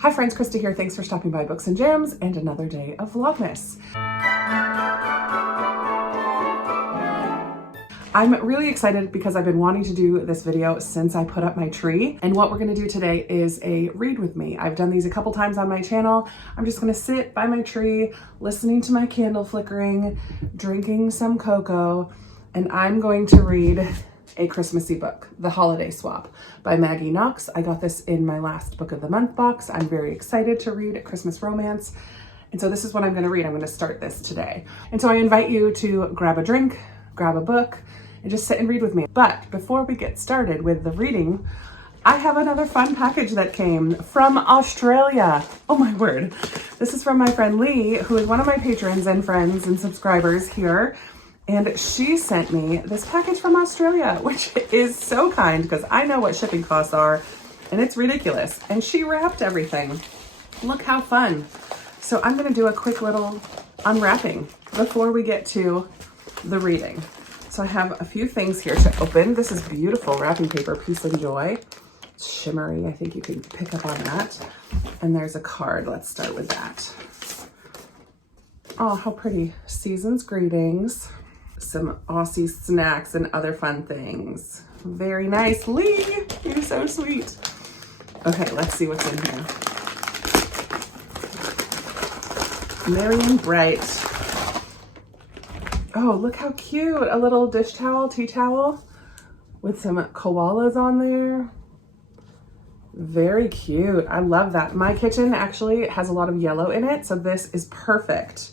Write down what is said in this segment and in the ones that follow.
Hi friends, Krista here. Thanks for stopping by Books and Jams and another day of Vlogmas. I'm really excited because I've been wanting to do this video since I put up my tree. And what we're gonna do today is a read with me. I've done these a couple times on my channel. I'm just gonna sit by my tree, listening to my candle flickering, drinking some cocoa, and I'm going to read a Christmassy book, The Holiday Swap by Maggie Knox. I got this in my last book of the month box. I'm very excited to read a Christmas romance. And so this is what I'm gonna read. I'm gonna start this today. And so I invite you to grab a drink, grab a book, and just sit and read with me. But before we get started with the reading, I have another fun package that came from Australia. Oh my word. This is from my friend Lee, who is one of my patrons and friends and subscribers here. And she sent me this package from Australia, which is so kind because I know what shipping costs are and it's ridiculous. And she wrapped everything. Look how fun. So I'm gonna do a quick little unwrapping before we get to the reading. So I have a few things here to open. This is beautiful wrapping paper, Peace and Joy. It's shimmery, I think you can pick up on that. And there's a card, let's start with that. Oh, how pretty. Season's greetings. Some Aussie snacks and other fun things. Very nice. Lee, you're so sweet. Okay, let's see what's in here. Merry and Bright. Oh, look how cute. A little dish towel, tea towel with some koalas on there. Very cute. I love that. My kitchen actually has a lot of yellow in it, so this is perfect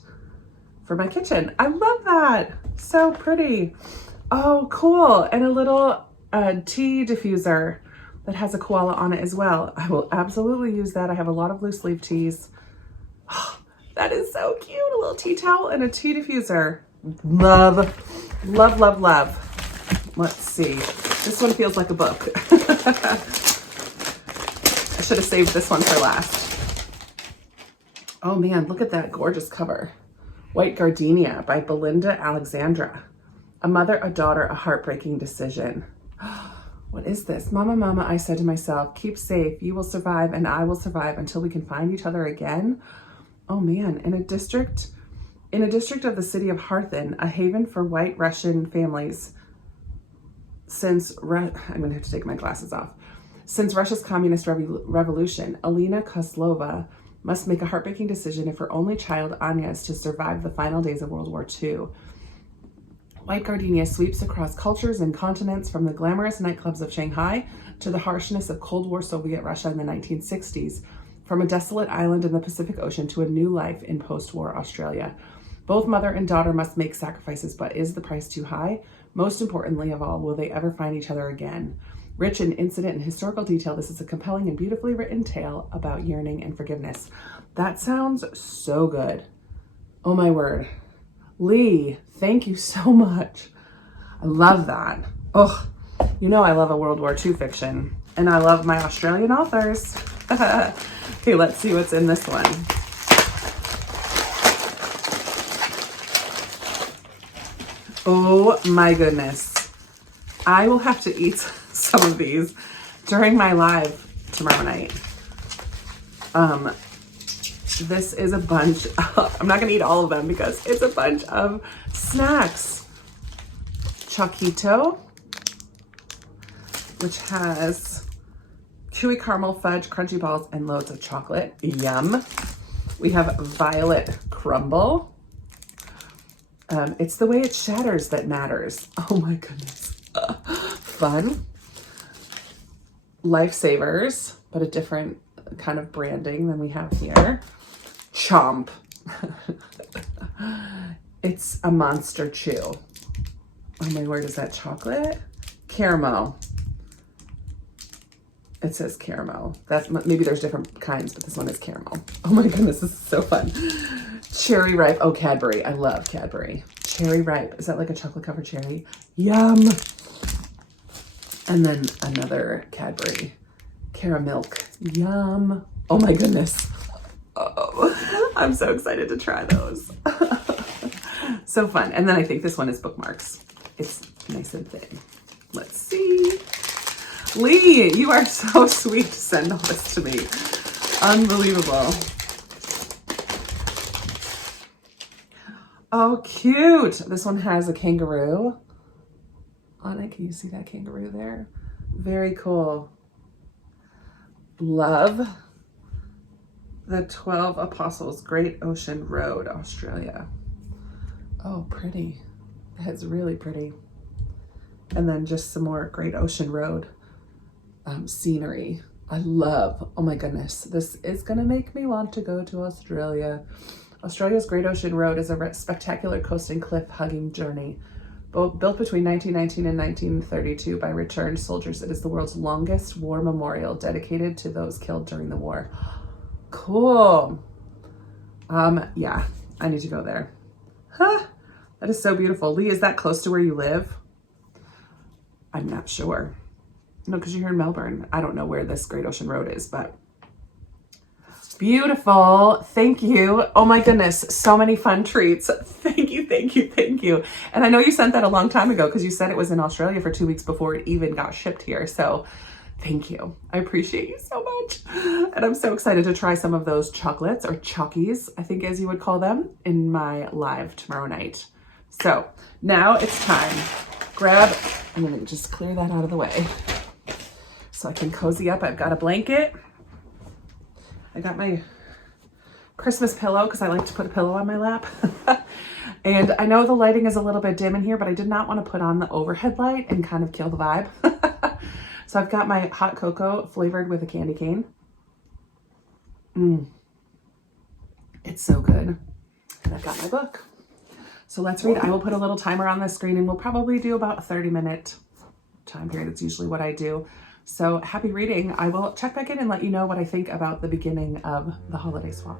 for my kitchen. I love that. So pretty. Oh, cool. And a little tea diffuser that has a koala on it as well. I will absolutely use that. I have a lot of loose leaf teas. Oh, that is so cute. A little tea towel and a tea diffuser. Love, love, love, love. Let's see. This one feels like a book. I should have saved this one for last. Oh man, look at that gorgeous cover. White Gardenia by Belinda Alexandra. A mother, a daughter, a heartbreaking decision. What is this? Mama, mama, I said to myself, keep safe. You will survive and I will survive until we can find each other again. Oh man, in a district of the city of Harthin, a haven for white Russian families I'm gonna have to take my glasses off. Since Russia's communist revolution, Alina Koslova must make a heartbreaking decision if her only child, Anya, is to survive the final days of World War II. White Gardenia sweeps across cultures and continents, from the glamorous nightclubs of Shanghai to the harshness of Cold War Soviet Russia in the 1960s, from a desolate island in the Pacific Ocean to a new life in post-war Australia. Both mother and daughter must make sacrifices, but is the price too high? Most importantly of all, will they ever find each other again? Rich in incident and historical detail, this is a compelling and beautifully written tale about yearning and forgiveness. That sounds so good. Oh my word. Lee, thank you so much. I love that. Oh, you know I love a World War II fiction, and I love my Australian authors. Okay, let's see what's in this one. Oh my goodness. I will have to eat some of these during my live tomorrow night. This is a bunch of, I'm not gonna eat all of them because it's a bunch of snacks. Choquito, which has chewy caramel fudge, crunchy balls, and loads of chocolate. Yum. We have Violet Crumble. It's the way it shatters that matters. Oh my goodness. Fun. Lifesavers, but a different kind of branding than we have here. Chomp. It's a monster chew. Oh my word, is that chocolate? Caramel. It says caramel. Maybe there's different kinds, but this one is caramel. Oh my goodness, this is so fun. Cherry ripe. Oh, Cadbury. I love Cadbury. Cherry ripe. Is that like a chocolate covered cherry? Yum. And then another Cadbury. Caramilk. Yum. Oh my goodness. Oh, I'm so excited to try those. So fun. And then I think this one is bookmarks. It's nice and thin. Let's see. Lee, you are so sweet to send all this to me. Unbelievable. Oh, cute. This one has a kangaroo on it. Can you see that kangaroo there? Very cool. Love the 12 Apostles, Great Ocean Road, Australia. Oh, pretty. That's really pretty. And then just some more Great Ocean Road scenery. I love, oh my goodness, this is gonna make me want to go to Australia. Australia's Great Ocean Road is a spectacular coast and cliff hugging journey. Built between 1919 and 1932 by returned soldiers, it is the world's longest war memorial dedicated to those killed during the war. Cool. Yeah, I need to go there. Huh, that is so beautiful. Lee, is that close to where you live? I'm not sure. No, because you're here in Melbourne. I don't know where this Great Ocean Road is, but beautiful. Thank you. Oh my goodness. So many fun treats. Thank you, thank you, thank you. And I know you sent that a long time ago because you said it was in Australia for 2 weeks before it even got shipped here. So thank you. I appreciate you so much. And I'm so excited to try some of those chocolates, or chockies, I think as you would call them, in my live tomorrow night. So now it's time. I'm gonna just clear that out of the way so I can cozy up. I've got a blanket. I got my Christmas pillow because I like to put a pillow on my lap. And I know the lighting is a little bit dim in here, but I did not want to put on the overhead light and kind of kill the vibe. So I've got my hot cocoa flavored with a candy cane. It's so good. And I've got my book. So let's read. I will put a little timer on the screen and we'll probably do about a 30-minute time period. It's usually what I do. So happy reading. I will check back in and let you know what I think about the beginning of the holiday swap.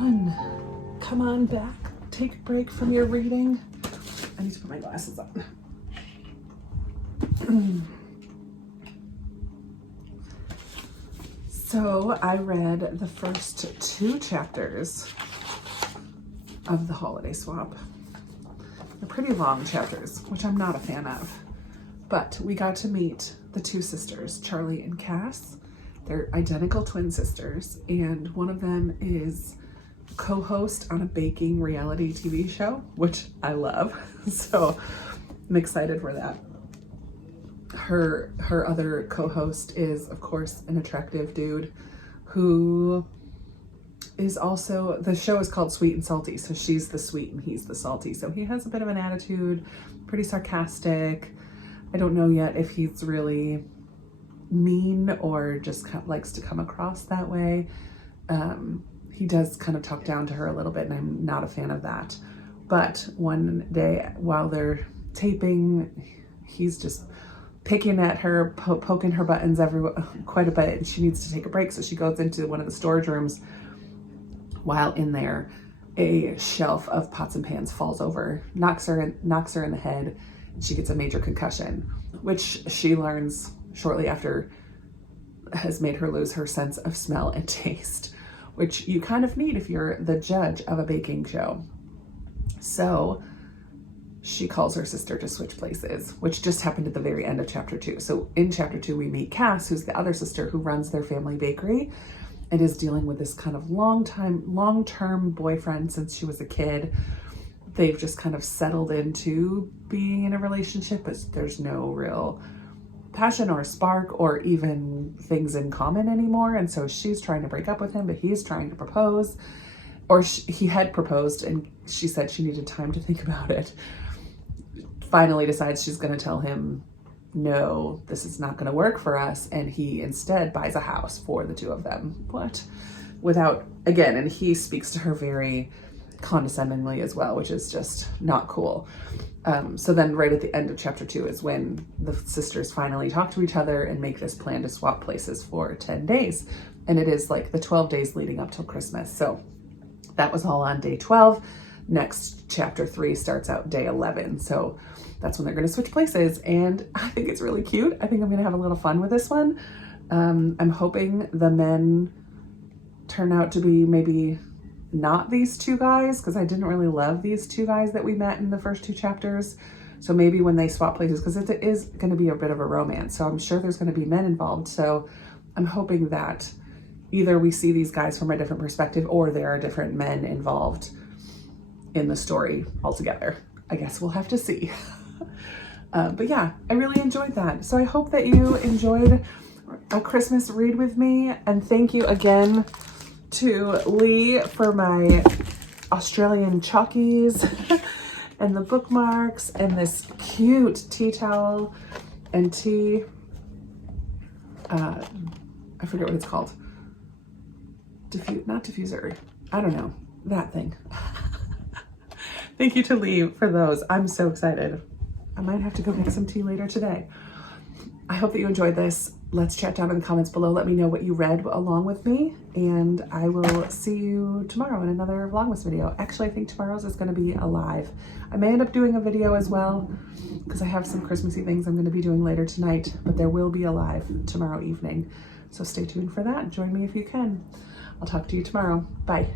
Son, come on back. Take a break from your reading. I need to put my glasses on. So I read the first 2 chapters of the holiday swap. They're pretty long chapters, which I'm not a fan of. But we got to meet the 2 sisters, Charlie and Cass. They're identical twin sisters, and one of them is co-host on a baking reality TV show, which I love. So I'm excited for that. Her other co-host is, of course, an attractive dude who is also, the show is called Sweet and Salty, so she's the sweet and he's the salty. So he has a bit of an attitude, pretty sarcastic. I don't know yet if he's really mean or just kind of likes to come across that way. He does kind of talk down to her a little bit, and I'm not a fan of that. But one day while they're taping, he's just picking at her, poking her buttons quite a bit, and she needs to take a break. So she goes into one of the storage rooms. While in there, a shelf of pots and pans falls over, knocks her in the head, and she gets a major concussion, which she learns shortly after has made her lose her sense of smell and taste, which you kind of need if you're the judge of a baking show. So she calls her sister to switch places, which just happened at the very end of chapter 2. So in chapter 2, we meet Cass, who's the other sister who runs their family bakery and is dealing with this kind of long-term boyfriend since she was a kid. They've just kind of settled into being in a relationship, but there's no real passion or spark or even things in common anymore. And so she's trying to break up with him, but he's trying to propose, or he had proposed, and she said she needed time to think about it. Finally decides she's going to tell him, no, this is not going to work for us. And he instead buys a house for the 2 of them. What? Without, again, and he speaks to her very condescendingly as well, which is just not cool. So then right at the end of chapter 2 is when the sisters finally talk to each other and make this plan to swap places for 10 days. And it is like the 12 days leading up till Christmas. So that was all on day 12. Next chapter 3 starts out day 11. So that's when they're going to switch places. And I think it's really cute. I think I'm going to have a little fun with this one. I'm hoping the men turn out to be maybe not these 2 guys, because I didn't really love these 2 guys that we met in the first 2 chapters. So maybe when they swap places, because it is going to be a bit of a romance. So I'm sure there's going to be men involved. So I'm hoping that either we see these guys from a different perspective or there are different men involved in the story altogether. I guess we'll have to see. But yeah, I really enjoyed that. So I hope that you enjoyed a Christmas read with me. And thank you again to Lee for my Australian chalkies and the bookmarks and this cute tea towel and tea. I forget what it's called. Not diffuser. I don't know. That thing. Thank you to Lee for those. I'm so excited. I might have to go get some tea later today. I hope that you enjoyed this. Let's chat down in the comments below. Let me know what you read along with me, and I will see you tomorrow in another Vlogmas video. Actually, I think tomorrow's is going to be a live. I may end up doing a video as well because I have some Christmassy things I'm going to be doing later tonight, but there will be a live tomorrow evening. So stay tuned for that. Join me if you can. I'll talk to you tomorrow. Bye.